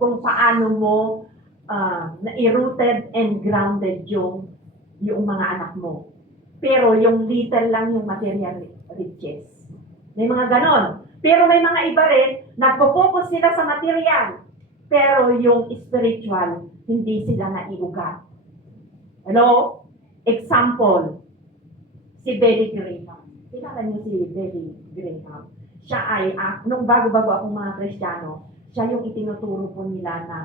kung paano mo na-rooted and grounded yung mga anak mo. Pero yung little lang yung material riches. May mga ganon. Pero may mga iba rin, nagpo-focus sila sa material. Pero yung spiritual, hindi sila naiugat. Hello? Example, si Billy Graham. Kilala niyo si Billy Graham. Siya ay, nung bago-bago akong mga Kristiyano, siya yung itinuturo po nila na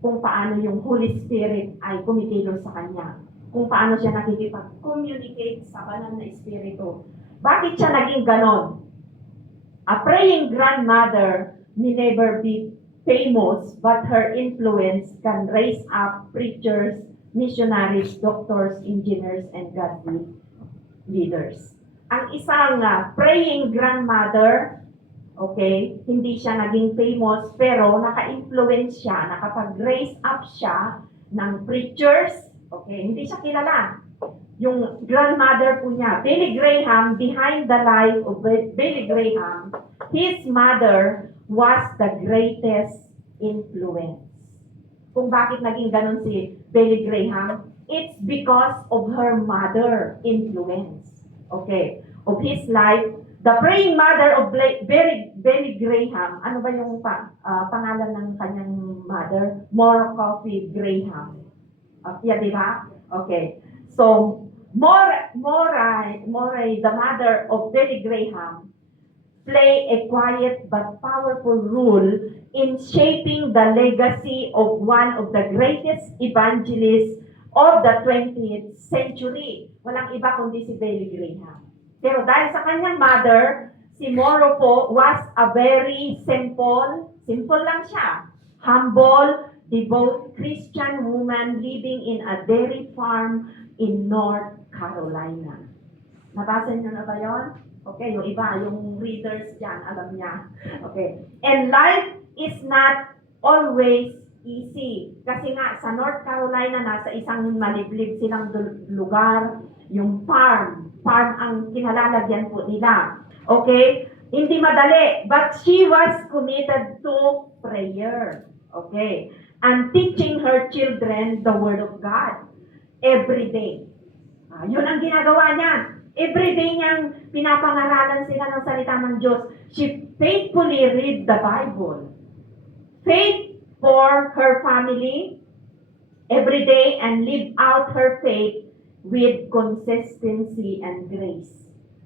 kung paano yung Holy Spirit ay kumikilos sa kanya. Kung paano siya nakikipag-communicate sa banal na Espiritu. Bakit siya naging ganon? A praying grandmother may never be famous, but her influence can raise up preachers, missionaries, doctors, engineers, and godly leaders. Ang isang praying grandmother, okay, hindi siya naging famous, pero naka-influence siya, nakapag-raise up siya ng preachers, okay, hindi siya kilala. Yung grandmother po niya, Billy Graham, behind the life of Billy Graham, his mother was the greatest influence. Kung bakit naging ganun si Billy Graham, it's because of her mother influence. Okay, of his life, the praying mother of Billy Graham, ano ba yung pangalan ng kanyang mother? Coffee Graham. Yeah, di ba? Okay. So, Moray, the mother of Billy Graham, play a quiet but powerful role in shaping the legacy of one of the greatest evangelists of the 20th century. Walang iba kundi si Billy Graham. Pero dahil sa kanyang mother, si Moro po was a very simple lang siya, humble, devout Christian woman living in a dairy farm in North Carolina. Nabasa niyo na ba yun? Okay, yung iba, yung readers dyan, alam niya. Okay. And life is not always easy. Kasi nga, sa North Carolina, nasa isang maliblib silang lugar, yung farm. Farm ang kinalalagyan po nila. Okay? Hindi madali, but she was committed to prayer. Okay? And teaching her children the Word of God every day. Yun ang ginagawa niya. Every day niyang pinapangaralan sila ng salita ng Diyos. She faithfully read the Bible. Faith for her family every day and live out her faith with consistency and grace.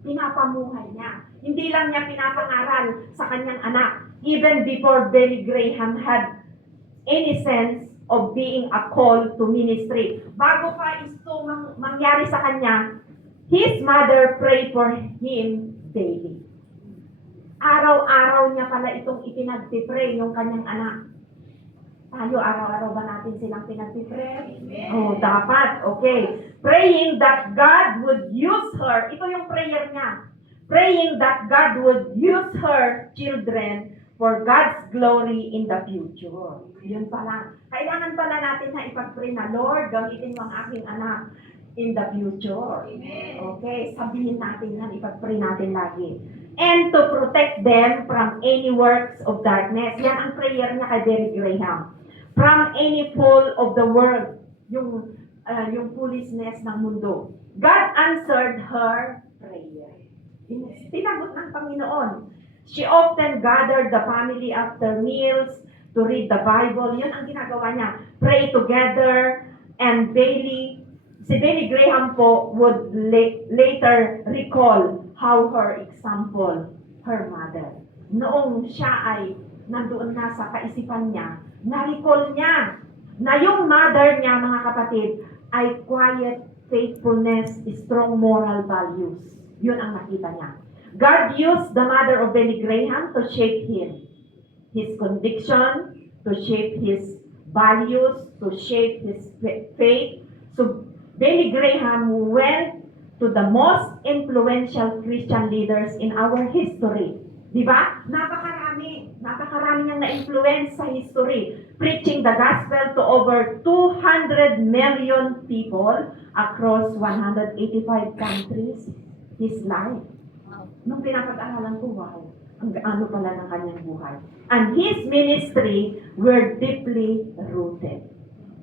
Pinapamuhay niya. Hindi lang niya pinapangaral sa kanyang anak. Even before Billy Graham had any sense of being a call to ministry. Bago pa ito mangyari sa kanya, his mother prayed for him daily. Araw-araw niya pala itong ipinagpipray yung kanyang anak. Tayo, araw-araw ba natin silang pinagpipray? Oh, dapat. Okay. Praying that God would use her. Ito yung prayer niya. Praying that God would use her children for God's glory in the future. Yun pala. Kailangan pala natin na ipag-pray na, Lord, gamitin mo ang aking anak in the future. Amen. Okay, sabihin natin yan, ipag-pray natin lagi. And to protect them from any works of darkness. Yan ang prayer niya kay Billy Graham. From any fall of the world. Yung foolishness ng mundo. God answered her prayer. Tinagot ng Panginoon. She often gathered the family after meals to read the Bible. Yun ang ginagawa niya. Pray together. And si Billy Graham po would later recall how her example, her mother. Noong siya ay nandoon na sa kaisipan niya, na-recall niya na yung mother niya, mga kapatid, ay quiet, faithfulness, strong moral values. Yun ang nakita niya. God used the mother of Billy Graham to shape him. His conviction, to shape his values, to shape his faith. So, Billy Graham went to the most influential Christian leaders in our history. Di ba? Napakarami niyang na-influence sa history. Preaching the gospel to over 200 million people across 185 countries. His life. Nung pinapag-aralan ko, wow. Ang ano pala ng kanyang buhay. And his ministry were deeply rooted.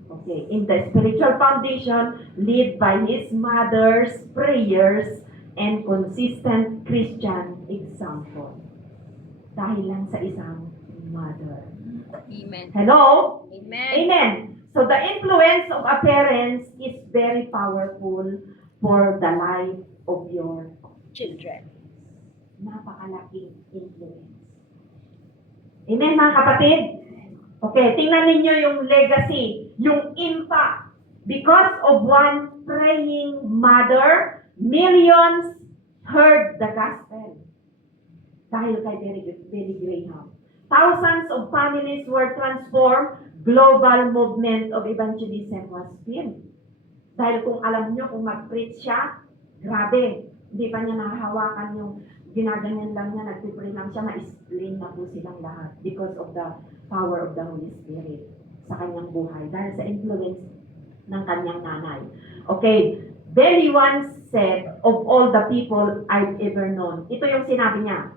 Okay, in the spiritual foundation led by his mother's prayers and consistent Christian example. Dahil lang sa isang mother. Amen. Hello? Amen. Amen. So the influence of a parent is very powerful for the life of your Children. napakalaking influence. Amen, mga kapatid? Okay, tingnan ninyo yung legacy, yung impact. Because of one praying mother, millions heard the gospel. Dahil kay Billy Graham. Thousands of families were transformed. Global movement of evangelism was built. Dahil kung alam nyo, kung mag-preach siya, grabe. Hindi pa niya nahahawakan yung ginaganyan lang niya, nagpipray lang siya, ma-explain na po silang lahat because of the power of the Holy Spirit sa kanyang buhay. Dahil sa influence ng kanyang nanay. Okay, Billy once said, of all the people I've ever known. Ito yung sinabi niya.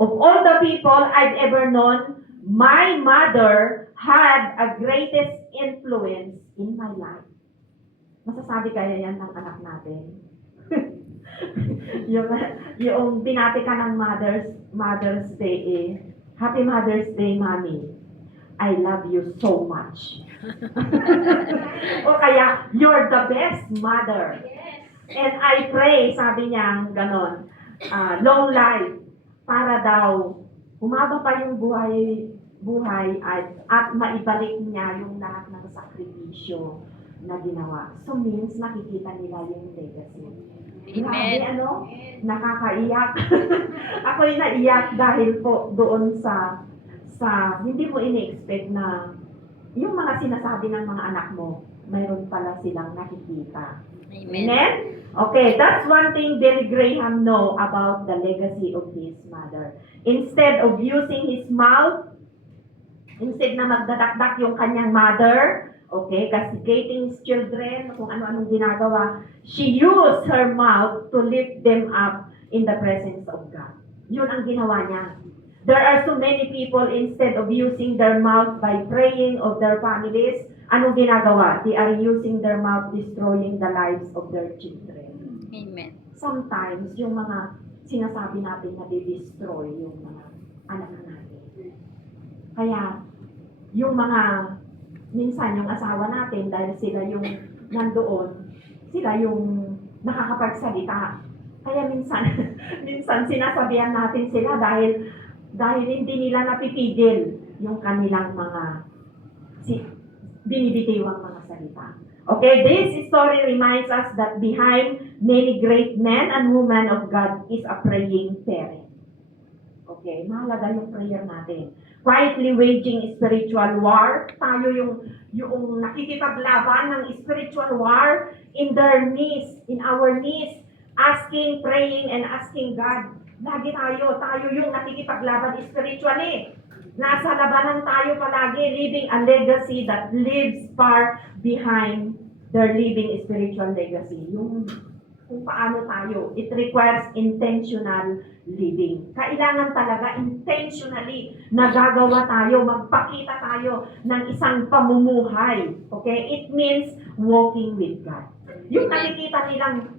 Of all the people I've ever known, my mother had a greatest influence in my life. Masasabi kaya yan ng anak natin? yung binati ka ng Mother's Day eh, Happy Mother's Day, Mommy. I love you so much. O kaya, you're the best mother. And I pray, sabi niya, ganon, long life, para daw, humaba pa yung buhay at maibalik niya yung lahat ng sakripisyo na ginawa. So means, nakikita nila yung legacy. Grabe, ano? Nakakaiyak. Ako'y naiyak dahil po doon sa hindi mo ini-expect na yung mga sinasabi ng mga anak mo, mayroon pala silang nakikita. Amen. Amen? Okay, that's one thing Billy Graham know about the legacy of his mother. Instead of using his mouth, instead na magdadakdak yung kanyang mother, okay, castigating his children, kung ano-anong ginagawa, she used her mouth to lift them up in the presence of God. Yun ang ginawa niya. There are so many people, instead of using their mouth by praying of their families, anong ginagawa? They are using their mouth destroying the lives of their children. Amen. Sometimes, yung mga sinasabi natin na di-destroy yung mga anak natin. Kaya, yung mga minsan yung asawa natin, dahil sila yung nandoon, sila yung nakakapagsalita. Kaya minsan, minsan sinasabihan natin sila dahil hindi nila napipigil yung kanilang mga binibitiwang mga salita. Okay, this story reminds us that behind many great men and women of God is a praying parent. Okay, mahalaga yung prayer natin. Quietly waging spiritual war. Tayo yung nakikipaglaban ng spiritual war in their knees, in our knees, asking, praying, and asking God. Lagi tayo yung nakikipaglaban spiritually. Nasa labanan tayo palagi, living a legacy that lives far behind their living spiritual legacy. Yung kung paano tayo, it requires intentional living. Kailangan talaga intentionally nagagawa tayo, magpakita tayo ng isang pamumuhay. Okay? It means walking with God. Yung nakikita nilang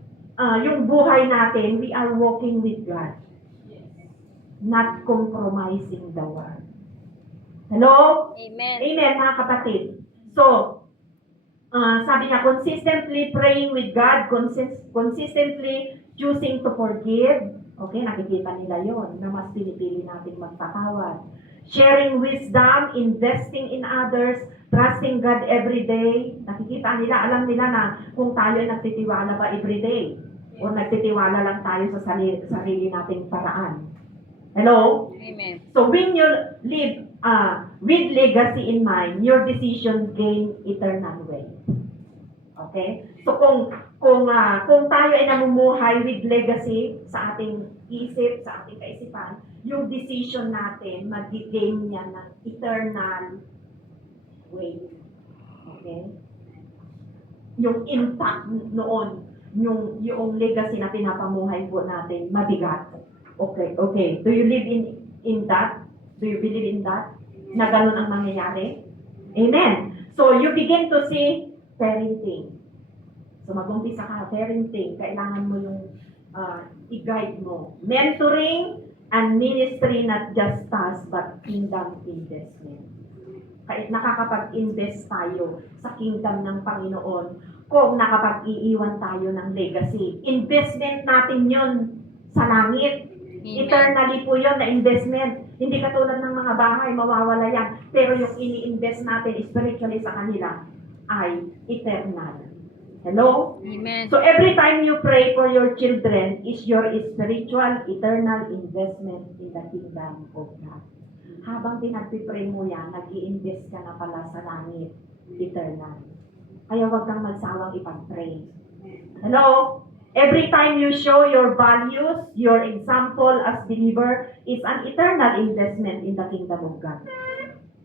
yung buhay natin, we are walking with God. Not compromising the word. Hello? Amen. Amen, mga kapatid. So, sabi niya, consistently praying with God, consistently choosing to forgive. Okay, nakikita nila yon na mas pinipili natin magpatawad. Sharing wisdom, investing in others, trusting God every day. Nakikita nila, alam nila na kung tayo ay nagtitiwala ba every day o nagtitiwala lang tayo sa sarili nating paraan. Hello? Amen. So when you live with legacy in mind, your decision gain eternal way. Okay? So kung tayo ay namumuhay with legacy sa ating isip, sa ating kaisipan, yung decision natin mag-gain niya ng eternal way. Okay? Yung impact noon, yung legacy na pinapamuhay po natin, mabigat. Okay. Do you live in that? Do you believe in that? Na ganun ang mangyayari? Amen. So, you begin to see parenting. So, mag-umpisa ka, parenting. Kailangan mo yung i-guide mo. Mentoring and ministry, not just task, but kingdom investment. Kahit nakakapag-invest tayo sa kingdom ng Panginoon, kung nakapag-iiwan tayo ng legacy. Investment natin yun sa langit. Amen. Eternally po yun na investment. Hindi katulad ng mga bahay, mawawala yan. Pero yung ini-invest natin spiritually sa kanila ay eternal. Hello? Amen. So every time you pray for your children is your spiritual, eternal investment in the kingdom of God. Habang pinagpipray mo yan, nag-i-invest ka na pala sa langit, eternal. Kaya huwag kang magsawang ipag-pray. Hello? Every time you show your values, your example as believer is an eternal investment in the kingdom of God.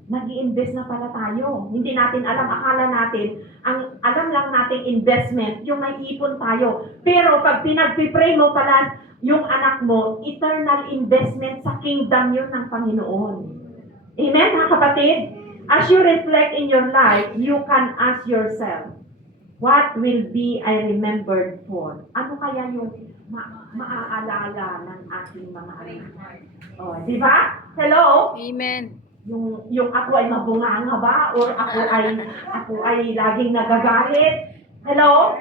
Nag-i-invest na pala tayo. Hindi natin alam, akala natin, ang alam lang nating investment, yung may ipon tayo. Pero pag pinagpipray mo pala yung anak mo, eternal investment sa kingdom yun ng Panginoon. Amen, mga kapatid? As you reflect in your life, you can ask yourself, what will be I remembered for? Ano kaya yung maaalala ng ating mga anak? Oh, di ba? Hello? Amen. Yung ako ay mabunganga ba? Or ako ay laging nagagalit? Hello?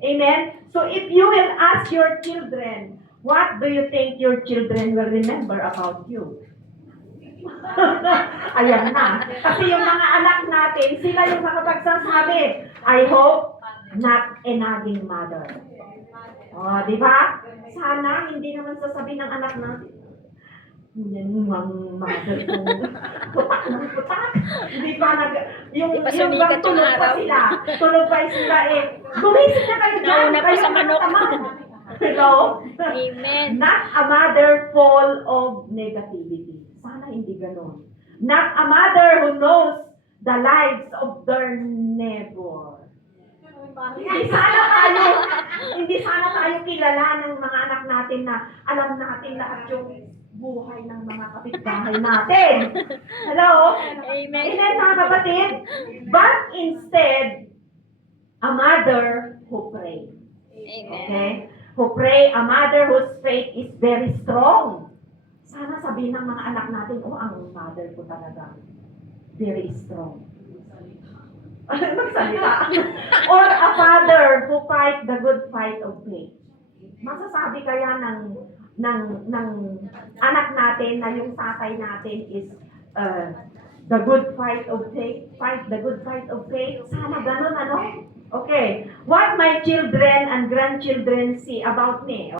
Amen? So if you will ask your children, what do you think your children will remember about you? Ayan na. Kasi yung mga anak natin, sila yung makapagsasabi, I hope not a nagging mother. O, di ba? Sana hindi naman sasabihin ng anak natin, yan ang mother ko. Putak ng putak. Hindi pa yung Di pa yung sumikat yung tulog pa araw. sila. Tulog pa sila eh. Gumising na kayo dyan. Nauna pa Kayo sa manok. naman. Hello? Amen. Not a mother full of negativity. Sana hindi ganon. Not a mother who knows the lives of their neighbor. Hindi sana tayo kilala ng mga anak natin na alam natin lahat yung buhay ng mga kapitbahay natin. Hello? Amen. Amen, mga kapatid? But instead, a mother who prays. Amen. Okay? Who pray, a mother whose faith is very strong. Sana sabihin ng mga anak natin, oh, ang mother ko talaga, very strong. Magsalita. Or a father who fight the good fight of faith. Masasabi kaya ng anak natin na yung tatay natin is the good fight of faith, fight the good fight of faith. Sana ganun, ano? Okay. What my children and grandchildren see about me.